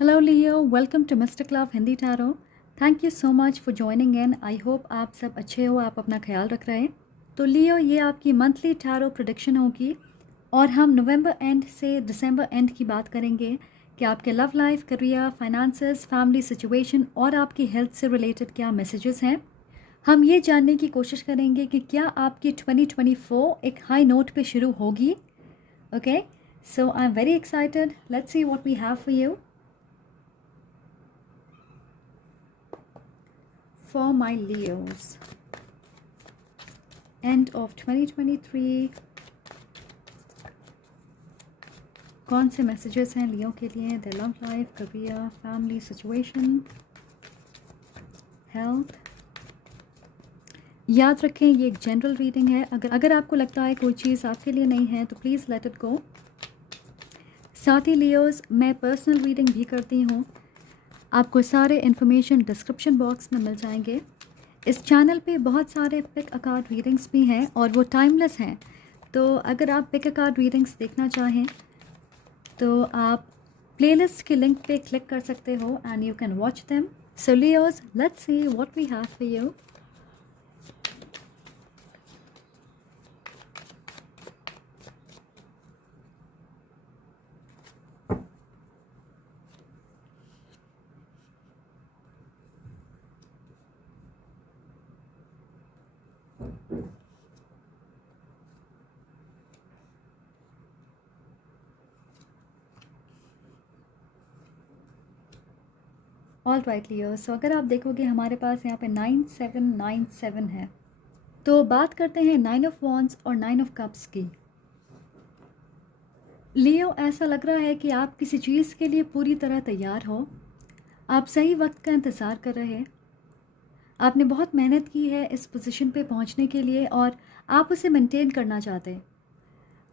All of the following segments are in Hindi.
Hello Leo, welcome to mister club Hindi tarot. Thank you so much for joining in. I hope आप सब अच्छे हो, आप अपना ख्याल रख रहे हैं। तो लियो, ये आपकी मंथली टैरो प्रेडिक्शन होगी और हम नवंबर एंड से दिसंबर एंड की बात करेंगे कि आपके love life, career, finances, family situation और आपकी हेल्थ से रिलेटेड क्या मैसेजेस हैं। हम ये जानने की कोशिश करेंगे कि क्या आपकी 2024 एक हाई नोट पे शुरू होगी। Okay, so I am very excited. Let's see what we have for you for my Leos. End of 2023 कौन से मैसेजेस हैं लियो के लिए? their love life, career, family situation, health। याद रखें ये एक जनरल रीडिंग है। अगर आपको लगता है कोई चीज़ आपके लिए नहीं है तो प्लीज़ लेट इट गो। साथ ही लियोस, मैं पर्सनल रीडिंग भी करती हूँ। आपको सारे इन्फॉर्मेशन डिस्क्रिप्शन बॉक्स में मिल जाएंगे। इस चैनल पे बहुत सारे पिक अ कार्ड रीडिंग्स भी हैं और वो टाइमलेस हैं। तो अगर आप पिक अ कार्ड रीडिंग्स देखना चाहें तो आप प्लेलिस्ट के लिंक पे क्लिक कर सकते हो and you can watch them. So Leos, let's see what we have for you. All right Leo, so अगर आप देखोगे हमारे पास यहाँ पे 9797 है। तो बात करते हैं 9 ऑफ वॉन्ड्स और 9 ऑफ कप्स की। लियो, ऐसा लग रहा है कि आप किसी चीज़ के लिए पूरी तरह तैयार हो। आप सही वक्त का इंतज़ार कर रहे हैं। आपने बहुत मेहनत की है इस पोजीशन पे पहुंचने के लिए और आप उसे मेंटेन करना चाहते हैं।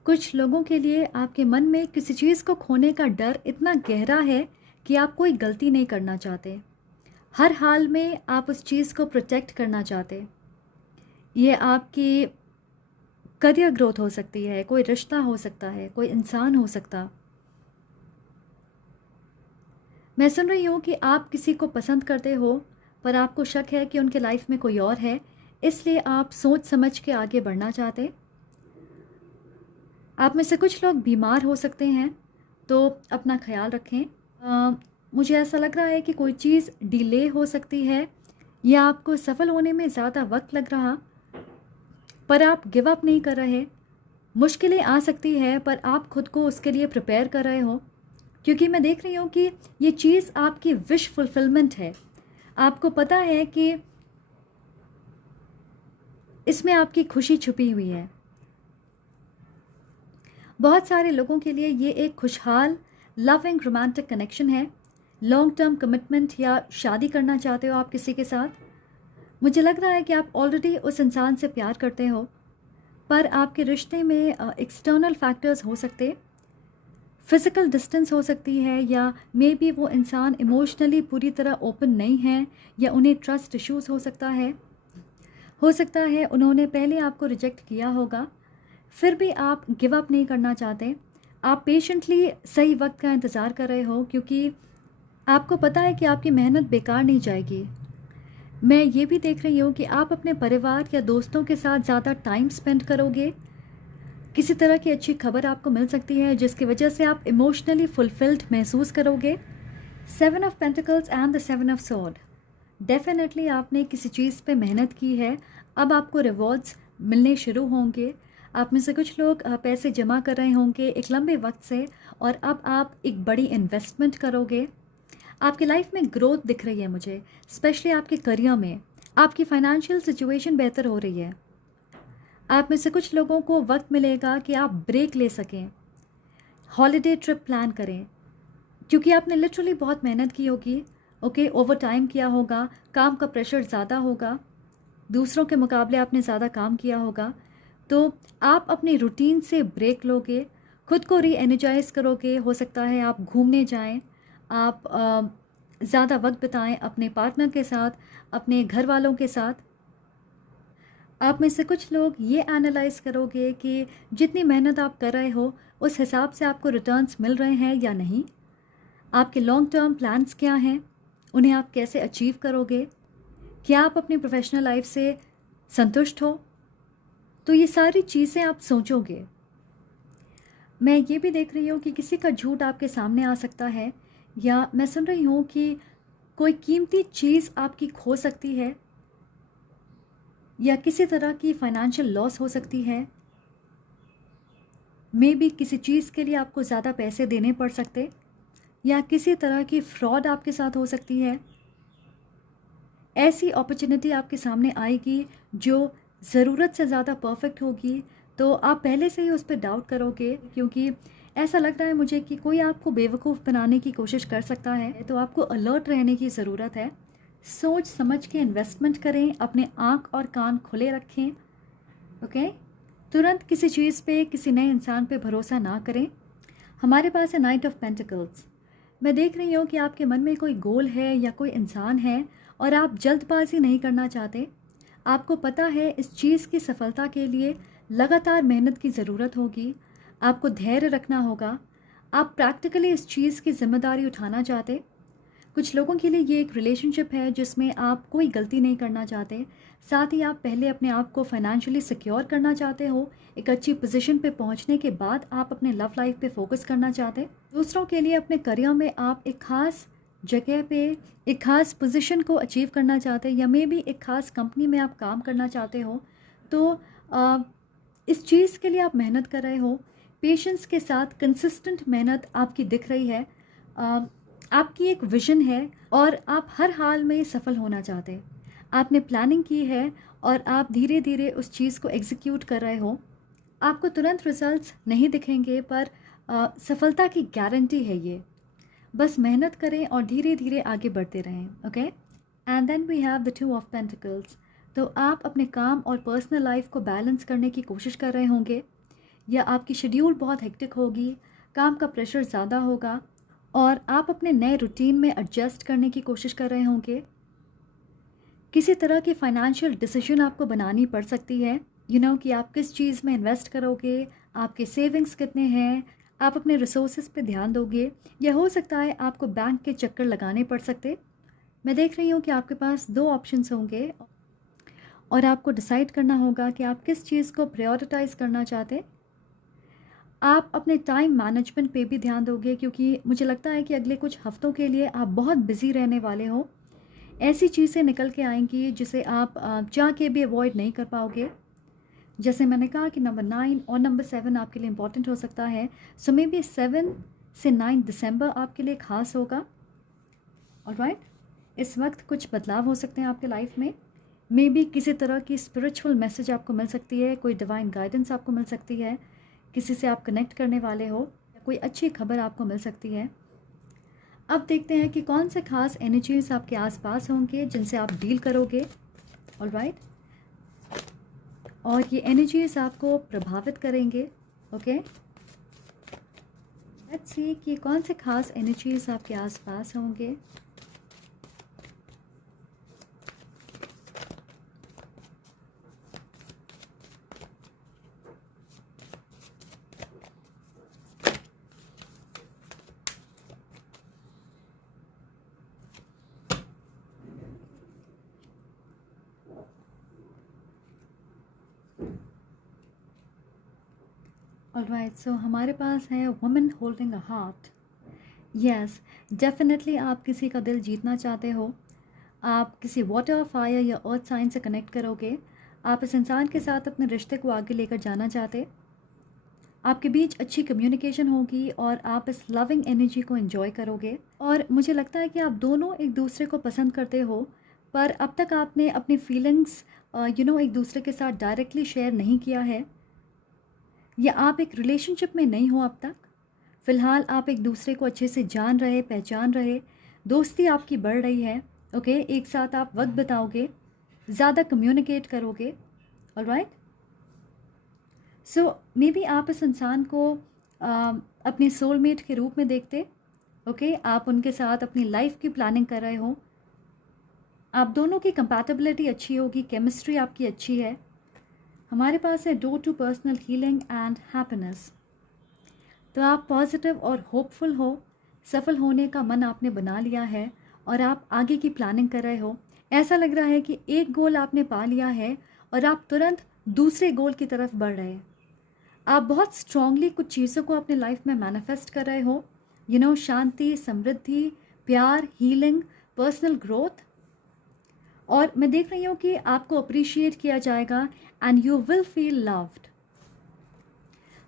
कुछ लोगों के लिए आपके मन में किसी चीज़ को खोने का डर इतना गहरा है कि आप कोई गलती नहीं करना चाहते। हर हाल में आप उस चीज़ को प्रोटेक्ट करना चाहते। ये आपकी करियर ग्रोथ हो सकती है, कोई रिश्ता हो सकता है, कोई इंसान हो सकता। मैं सुन रही हूँ कि आप किसी को पसंद करते हो पर आपको शक है कि उनके लाइफ में कोई और है, इसलिए आप सोच समझ के आगे बढ़ना चाहते। आप में से कुछ लोग बीमार हो सकते हैं, तो अपना ख्याल रखें। मुझे ऐसा लग रहा है कि कोई चीज़ डिले हो सकती है या आपको सफल होने में ज़्यादा वक्त लग रहा, पर आप गिव अप नहीं कर रहे। मुश्किलें आ सकती है पर आप खुद को उसके लिए प्रिपेयर कर रहे हो, क्योंकि मैं देख रही हूँ कि ये चीज़ आपकी विश फुलफिलमेंट है। आपको पता है कि इसमें आपकी खुशी छुपी हुई है। बहुत सारे लोगों के लिए ये एक खुशहाल लविंग रोमांटिक कनेक्शन है। लॉन्ग टर्म कमिटमेंट या शादी करना चाहते हो आप किसी के साथ। मुझे लग रहा है कि आप ऑलरेडी उस इंसान से प्यार करते हो, पर आपके रिश्ते में एक्सटर्नल फैक्टर्स हो सकते। फिज़िकल डिस्टेंस हो सकती है या मे बी वो इंसान इमोशनली पूरी तरह ओपन नहीं है या उन्हें ट्रस्ट इश्यूज़ हो सकता है उन्होंने पहले आपको रिजेक्ट किया होगा। फिर भी आप गिव अप नहीं करना चाहते। आप पेशेंटली सही वक्त का इंतज़ार कर रहे हो, क्योंकि आपको पता है कि आपकी मेहनत बेकार नहीं जाएगी। मैं ये भी देख रही हूँ कि आप अपने परिवार या दोस्तों के साथ ज़्यादा टाइम स्पेंड करोगे। किसी तरह की अच्छी खबर आपको मिल सकती है जिसकी वजह से आप इमोशनली फुलफिल्ड महसूस करोगे। 7 of pentacles and the 7 of sword. Definitely आपने किसी चीज़ पे मेहनत की है, अब आपको रिवॉर्ड्स मिलने शुरू होंगे। आप में से कुछ लोग पैसे जमा कर रहे होंगे एक लंबे वक्त से और अब आप एक बड़ी इन्वेस्टमेंट करोगे। आपकी लाइफ में ग्रोथ दिख रही है मुझे, स्पेशली आपके करियर में। आपकी फाइनेंशियल सिचुएशन बेहतर हो रही है। आप में से कुछ लोगों को वक्त मिलेगा कि आप ब्रेक ले सकें, हॉलिडे ट्रिप प्लान करें, क्योंकि आपने लिटरली बहुत मेहनत की होगी। ओके, ओवर टाइम किया होगा, काम का प्रेशर ज़्यादा होगा, दूसरों के मुकाबले आपने ज़्यादा काम किया होगा। तो आप अपनी रूटीन से ब्रेक लोगे, खुद को री एनर्जाइज करोगे। हो सकता है आप घूमने जाएं, आप ज़्यादा वक्त बिताएं अपने पार्टनर के साथ, अपने घर वालों के साथ। आप में से कुछ लोग ये एनालाइज करोगे कि जितनी मेहनत आप कर रहे हो उस हिसाब से आपको रिटर्न्स मिल रहे हैं या नहीं। आपके लॉन्ग टर्म प्लान्स क्या हैं, उन्हें आप कैसे अचीव करोगे, क्या आप अपनी प्रोफेशनल लाइफ से संतुष्ट हो, तो ये सारी चीज़ें आप सोचोगे। मैं ये भी देख रही हूँ कि किसी का झूठ आपके सामने आ सकता है, या मैं सुन रही हूँ कि कोई कीमती चीज़ आपकी खो सकती है, या किसी तरह की फाइनेंशियल लॉस हो सकती है। मे बी किसी चीज़ के लिए आपको ज़्यादा पैसे देने पड़ सकते, या किसी तरह की फ्रॉड आपके साथ हो सकती है। ऐसी अपॉर्चुनिटी आपके सामने आएगी जो ज़रूरत से ज़्यादा परफेक्ट होगी, तो आप पहले से ही उस पर डाउट करोगे, क्योंकि ऐसा लग रहा है मुझे कि कोई आपको बेवकूफ़ बनाने की कोशिश कर सकता है। तो आपको अलर्ट रहने की ज़रूरत है। सोच समझ के इन्वेस्टमेंट करें, अपने आँख और कान खुले रखें। ओके, तुरंत किसी चीज़ पे, किसी नए इंसान पे भरोसा ना करें। हमारे पास है नाइट ऑफ पेंटिकल्स। मैं देख रही हूँ कि आपके मन में कोई गोल है या कोई इंसान है, और आप जल्दबाजी नहीं करना चाहते। आपको पता है इस चीज़ की सफलता के लिए लगातार मेहनत की ज़रूरत होगी, आपको धैर्य रखना होगा, आप प्रैक्टिकली इस चीज़ की जिम्मेदारी उठाना चाहते। कुछ लोगों के लिए ये एक रिलेशनशिप है जिसमें आप कोई गलती नहीं करना चाहते, साथ ही आप पहले अपने आप को फाइनेंशियली सिक्योर करना चाहते हो। एक अच्छी पोजीशन पे पहुंचने के बाद आप अपने लव लाइफ पे फोकस करना चाहते। दूसरों के लिए अपने करियर में आप एक ख़ास जगह पे, एक ख़ास पोजीशन को अचीव करना चाहते, या मे बी एक ख़ास कंपनी में आप काम करना चाहते हो। तो इस चीज़ के लिए आप मेहनत कर रहे हो, पेशेंस के साथ कंसिस्टेंट मेहनत आपकी दिख रही है। आपकी एक विज़न है और आप हर हाल में सफल होना चाहते। आपने प्लानिंग की है और आप धीरे धीरे उस चीज़ को एग्जीक्यूट कर रहे हो। आपको तुरंत रिजल्ट्स नहीं दिखेंगे, पर सफलता की गारंटी है ये। बस मेहनत करें और धीरे धीरे आगे बढ़ते रहें। Okay, and then we have the two of pentacles. तो आप अपने काम और पर्सनल लाइफ को बैलेंस करने की कोशिश कर रहे होंगे, या आपकी शेड्यूल बहुत हेक्टिक होगी, काम का प्रेशर ज़्यादा होगा, और आप अपने नए रूटीन में एडजस्ट करने की कोशिश कर रहे होंगे। किसी तरह की फाइनेंशियल डिसीजन आपको बनानी पड़ सकती है, कि आप किस चीज़ में इन्वेस्ट करोगे, आपके सेविंग्स कितने हैं, आप अपने रिसोर्सेज पे ध्यान दोगे, या हो सकता है आपको बैंक के चक्कर लगाने पड़ सकते। मैं देख रही हूँ कि आपके पास 2 ऑप्शंस होंगे, और आपको डिसाइड करना होगा कि आप किस चीज़ को प्रायोरिटाइज़ करना चाहते। आप अपने टाइम मैनेजमेंट पे भी ध्यान दोगे, क्योंकि मुझे लगता है कि अगले कुछ हफ्तों के लिए आप बहुत बिजी रहने वाले हो। ऐसी चीज़ें निकल के आएंगी जिसे आप चाह के भी अवॉइड नहीं कर पाओगे। जैसे मैंने कहा कि नंबर 9 और नंबर 7 आपके लिए इम्पॉर्टेंट हो सकता है। सो मे बी 7 से 9 दिसंबर आपके लिए ख़ास होगा। ऑलराइट, इस वक्त कुछ बदलाव हो सकते हैं आपके लाइफ में। मे बी किसी तरह की स्पिरिचुअल मैसेज आपको मिल सकती है, कोई डिवाइन गाइडेंस आपको मिल सकती है, किसी से आप कनेक्ट करने वाले हो, या कोई अच्छी खबर आपको मिल सकती है। अब देखते हैं कि कौन से खास एनर्जीज आपके आसपास होंगे जिनसे आप डील करोगे। ऑलराइट, और ये एनर्जीज आपको प्रभावित करेंगे। ओके, लेट्स सी कि कौन से खास एनर्जीज आपके आसपास होंगे। ऑलराइट, सो हमारे पास है women holding a heart. Yes, definitely आप किसी का दिल जीतना चाहते हो। आप किसी वाटर, फायर या अर्थ साइन से कनेक्ट करोगे। आप इस इंसान के साथ अपने रिश्ते को आगे लेकर जाना चाहते। आपके बीच अच्छी कम्युनिकेशन होगी और आप इस लविंग एनर्जी को एंजॉय करोगे। और मुझे लगता है कि आप दोनों एक दूसरे को पसंद करते हो, पर अब तक आपने अपनी फीलिंग्स एक दूसरे के साथ डायरेक्टली शेयर नहीं किया है, या आप एक रिलेशनशिप में नहीं हो अब तक। फ़िलहाल आप एक दूसरे को अच्छे से जान रहे, पहचान रहे, दोस्ती आपकी बढ़ रही है। ओके, एक साथ आप वक्त बिताओगे, ज़्यादा कम्युनिकेट करोगे। ऑलराइट, सो मे बी आप इस इंसान को अपने सोलमेट के रूप में देखते। ओके, आप उनके साथ अपनी लाइफ की प्लानिंग कर रहे हो। आप दोनों की कंपैटिबिलिटी अच्छी होगी, केमिस्ट्री आपकी अच्छी है। हमारे पास है door to personal healing and happiness. तो आप पॉजिटिव और होपफुल हो, सफल होने का मन आपने बना लिया है और आप आगे की प्लानिंग कर रहे हो। ऐसा लग रहा है कि एक गोल आपने पा लिया है और आप तुरंत दूसरे गोल की तरफ बढ़ रहे हैं। आप बहुत स्ट्रांगली कुछ चीज़ों को अपने लाइफ में मैनिफेस्ट कर रहे हो, शांति, समृद्धि, प्यार, हीलिंग, पर्सनल ग्रोथ। और मैं देख रही हूँ कि आपको अप्रिशिएट किया जाएगा and you will feel loved.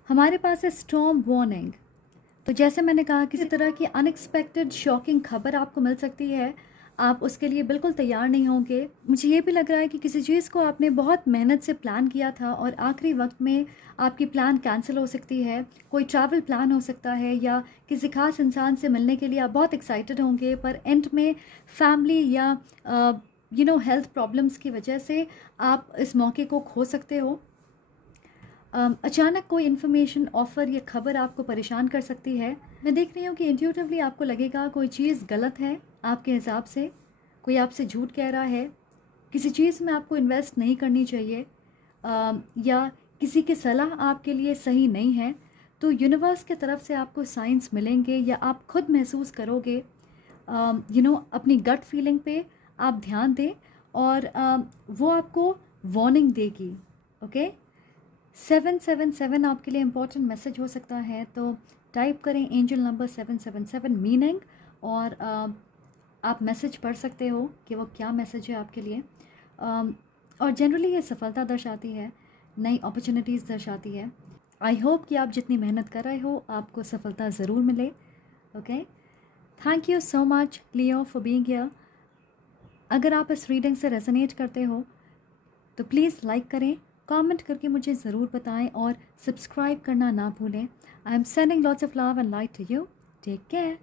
हमारे पास है स्टॉर्म वार्निंग। तो जैसे मैंने कहा, किसी तरह की अनएक्सपेक्टेड शॉकिंग खबर आपको मिल सकती है, आप उसके लिए बिल्कुल तैयार नहीं होंगे। मुझे ये भी लग रहा है कि किसी चीज़ को आपने बहुत मेहनत से प्लान किया था और आखिरी वक्त में आपकी प्लान कैंसिल हो सकती है। कोई ट्रैवल प्लान हो सकता है या किसी खास इंसान से मिलने के लिए आप बहुत एक्साइटेड होंगे, पर एंड में फैमिली या हेल्थ प्रॉब्लम्स की वजह से आप इस मौके को खो सकते हो। अचानक कोई इन्फॉर्मेशन, ऑफ़र या खबर आपको परेशान कर सकती है। मैं देख रही हूँ कि इंट्यूटिवली आपको लगेगा कोई चीज़ गलत है आपके हिसाब से, कोई आपसे झूठ कह रहा है, किसी चीज़ में आपको इन्वेस्ट नहीं करनी चाहिए, या किसी की सलाह आपके लिए सही नहीं है। तो यूनिवर्स की तरफ से आपको साइंस मिलेंगे या आप खुद महसूस करोगे। अपनी गट फीलिंग पे आप ध्यान दें और वो आपको वार्निंग देगी। ओके, 777 आपके लिए इम्पोर्टेंट मैसेज हो सकता है, तो टाइप करें एंजल नंबर 777 मीनिंग और आप मैसेज पढ़ सकते हो कि वो क्या मैसेज है आपके लिए। और जनरली ये सफलता दर्शाती है, नई अपॉर्चुनिटीज़ दर्शाती है। आई होप कि आप जितनी मेहनत कर रहे हो आपको सफलता ज़रूर मिले। Okay, thank you so much Leo for being here. अगर आप इस रीडिंग से रेजोनेट करते हो तो प्लीज़ लाइक करें, कमेंट करके मुझे ज़रूर बताएं और सब्सक्राइब करना ना भूलें। I am sending lots of love and light to you. Take care.